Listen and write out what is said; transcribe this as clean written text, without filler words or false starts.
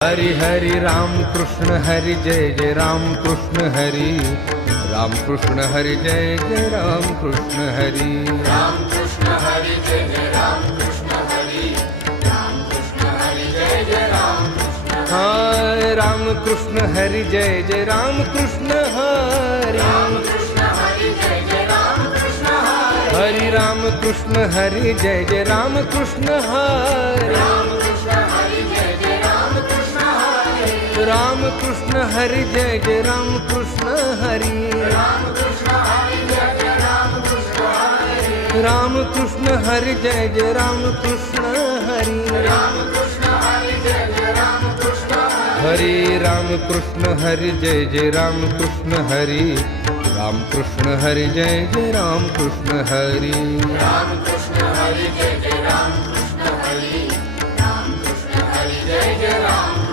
हरि हरि राम कृष्ण हरि जय जय राम कृष्ण हरि राम कृष्ण हरि जय जय राम कृष्ण हरि राम कृष्ण हरि जय जय राम कृष्ण हरि राम कृष्ण हरि जय जय राम कृष्ण हाय राम कृष्ण हरि जय जय राम कृष्ण हरि राम कृष्ण हरि जय जय राम कृष्ण हरि हरि राम कृष्ण हरि जय जय राम कृष्ण हरि राम कृष्ण हरि जय जय राम कृष्ण हरि राम कृष्ण हरि जय जय राम कृष्ण हरि राम कृष्ण हरि जय जय राम कृष्ण हरि राम कृष्ण हरि जय जय राम कृष्ण हरि राम कृष्ण हरि जय जय राम कृष्ण हरि राम कृष्ण हरि जय जय राम कृष्ण हरि राम कृष्ण हरि जय जय राम कृष्ण हरि राम कृष्ण हरि जय